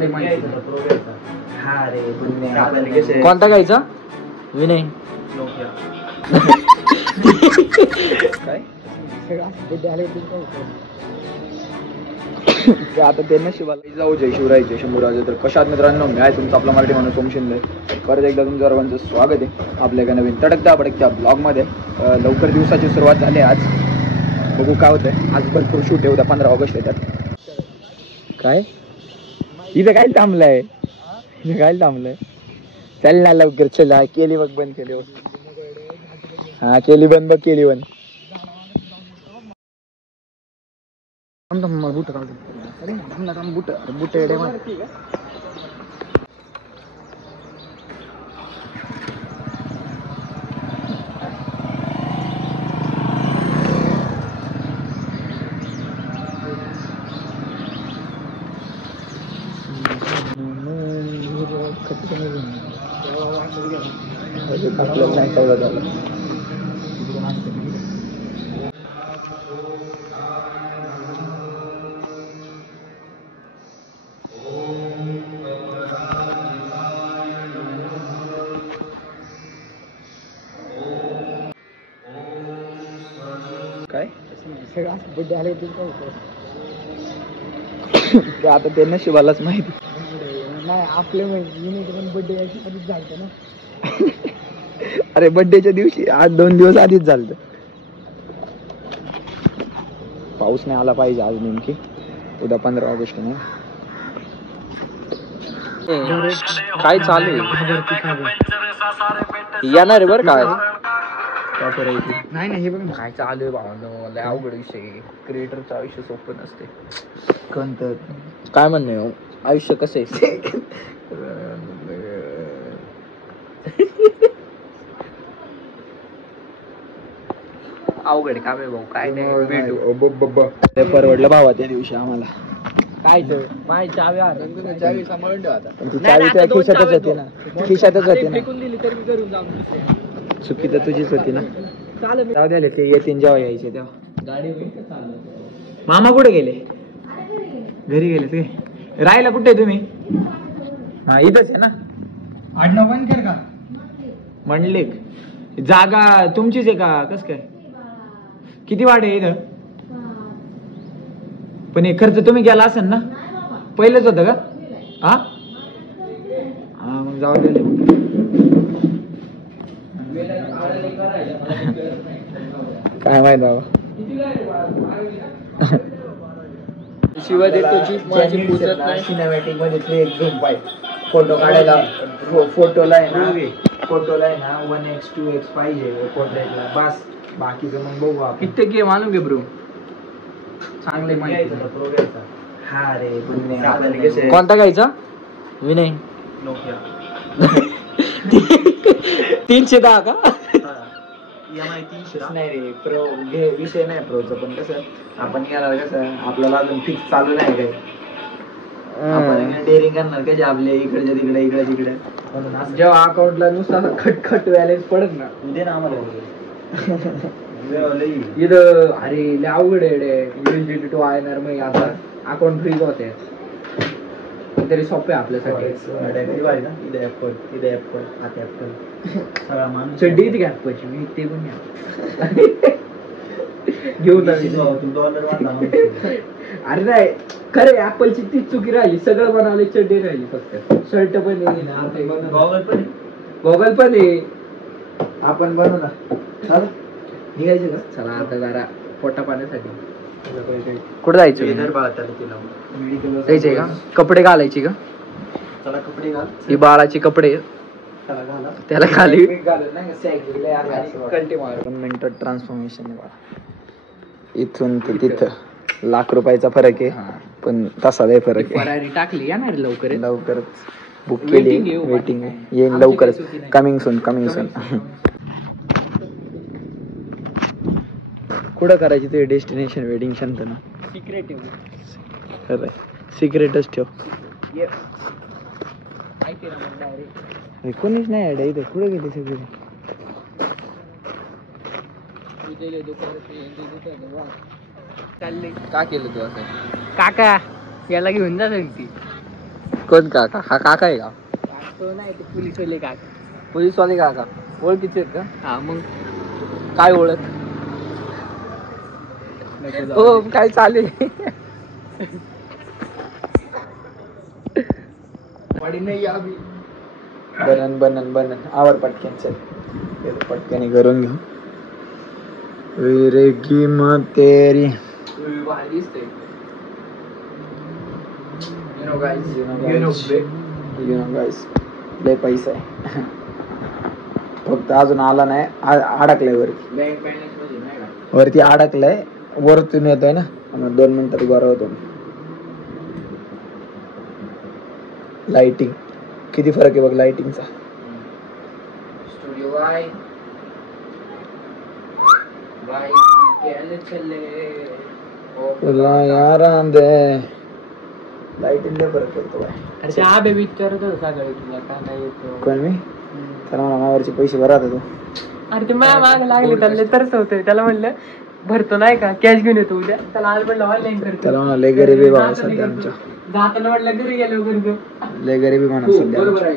चांगली माहिती हा रे कोणता घ्यायचा विनय काय आता ते नशिबाला जाऊ जय शिवराय जय शंभूराजे. तर कशात मित्रांनो मी आहे तुमचा आपला मराठी माणूस ओम शिंदे. परत एकदा तुमच्या सर्वांचं स्वागत आहे आपल्या एका नवीन तडकत्या भडकत्या ब्लॉगमध्ये. लवकर दिवसाची सुरुवात झाली आज, बघू काय होतंय. आज भरपूर शूट आहे, उद्या 15 ऑगस्ट येतात. काय इथं काय थांबलंय, इथं काय थांबलंय. चल ना लवकर चल. केली बघ बंद केली बघ. हा केली बंद बघ, केली बंद. बुट बुट बुट काय बड्डे आले आता ते नशिबालाच माहिती. नाही आपले बड्डे आधीच झालतं ना. अरे बड्डेच्या दिवशी आज 2 दिवस आधीच झालतं. पाऊस नाही आला पाहिजे आज, नेमकी उद्या 15 ऑगस्ट नाही. काय चालू आहे येणार आहे बरं काय नाही नाही. हे बघ काय चालू आहे भावनो, लय अवघड विषय. क्रिएटरचं आयुष्य सोपं नसते. कोणतं काय म्हणणे आयुष्य कसं आहे. अवघड काम आहे भाऊ. काय नाही भेटू परवडलं भावा त्या दिवशी आम्हाला. काय तर माझी चावी चावी सांभाळून ठेवा. चावी त्या खिशातच होती ना, खिशातच होती ना. चुकी तर तुझीच होती ना. जाऊ द्याले ते येतील जेव्हा यायचे तेव्हा. गाडी मामा कुठे गेले. घरी गेले ते. राहायला कुठे तुम्ही. हा इथंच आहे ना. आडनाव बंद कर का म्हणले. जागा तुमचीच आहे का कस काय. किती वाढ आहे इथं. पण हे खर्च तुम्ही केला असेल ना. पहिलेच होतं का. हा हा मग जाऊ दे. काय माहित बाबा. शिवा देतो माझी पूजत नाही. सिनेमॅटिक मध्ये तू एक झूम पाहिजे फोटो काढायला. फोटोला आहे ना 1x 2x पाहिजे पोर्ट्रेटला बस. बाकीचं मग बघू आपण. किती घे मानून घे ब्रो. चांगले माहिती. हा रे कोणता घ्यायचा विनय. 310 का. नाही रे प्रो घे विषय नाही प्रोचा. पण कसं आपण गेला कसं आपल्याला अजून फिक्स चालू नाही काही. आपण डेअरिंग करणार कसे आपले इकडच्या तिकडे इकडे तिकडे. म्हणून जेव्हा अकाउंटला नुसता खटखट बॅलन्स पडत ना दे ना आम्हाला. इथं अरे लय अवघड आहे. USDT to INR मग आता अकाउंट फ्रीज होते तरी सोपे आपल्यासाठी. चड्डी किती घ्या पैसे मी ते पण घेऊन. अरे नाही खरे ऍपलची तीच चुकी राहिली. सगळं बनवले चड्डी राहिली फक्त. शर्ट पण गॉगल पण आहे. आपण बनवू ना निघायचे का. चला आता जरा पोटा पाण्यासाठी कुठं जायचं. जायचंय का. कपडे घालायची का. चला कपडे घाल. ही बाळाची कपडे त्याला खाली मिनिटात ट्रान्सफॉर्मेशन. इथून ते तिथं ₹1,00,000 फरक आहे. पण तसा लय फरक आहे. टाकली येणार लवकर. लवकरच बुक केली. वेटिंग येईल लवकरच. Coming soon coming soon. कुठं करायची तुझी डेस्टिनेशन वेडिंग शांतना. सिक्रेट खरं सिक्रेटच ठेव. कोणीच नाही आहे इथे. कुठे गेले सगळे. का केलं तू असं. काका याला घेऊन जा ती कोण काका? हा काका आहे का? तो नाही ते पोलीसवाले काका. पोलीसवाले काका ओळखीचे आहेत का? हा मग काय ओळख? हो काय चालेल. बनन आवर पटकन चल पटकन करून घेऊ. रे की मग तेरी लय पैसा आहे. फक्त अजून आला नाही. अडकलाय वरती अडकलाय. वरतून येतोय ना 2 मिनिटात बरं होतो. लाइटिंग किती फरक आहे बघ लाइटिंगचा. स्टुडिओ आहे. बाई गेले चले. तुला यार आंदे लाइटिंग लय फरक पडतो बाय. अरे ते आबे विचारत होता सगळे तुला का नाही येतो. कोण मी? तर मावरचे पैसे भरा तू. अरे ते माझ्या मागे लागले त्याला तरच होतंय. त्याला म्हणलं भरतो नाही का कॅश घेऊन येतो उद्या. त्याला आज म्हणलं ऑनलाईन करतो. त्याला म्हणा लय गरीबी बाबा सध्या आमच्या. जाताना म्हटलं घरी गेलो करतो. लय गरीबी म्हणा सध्या. बरोबर आहे.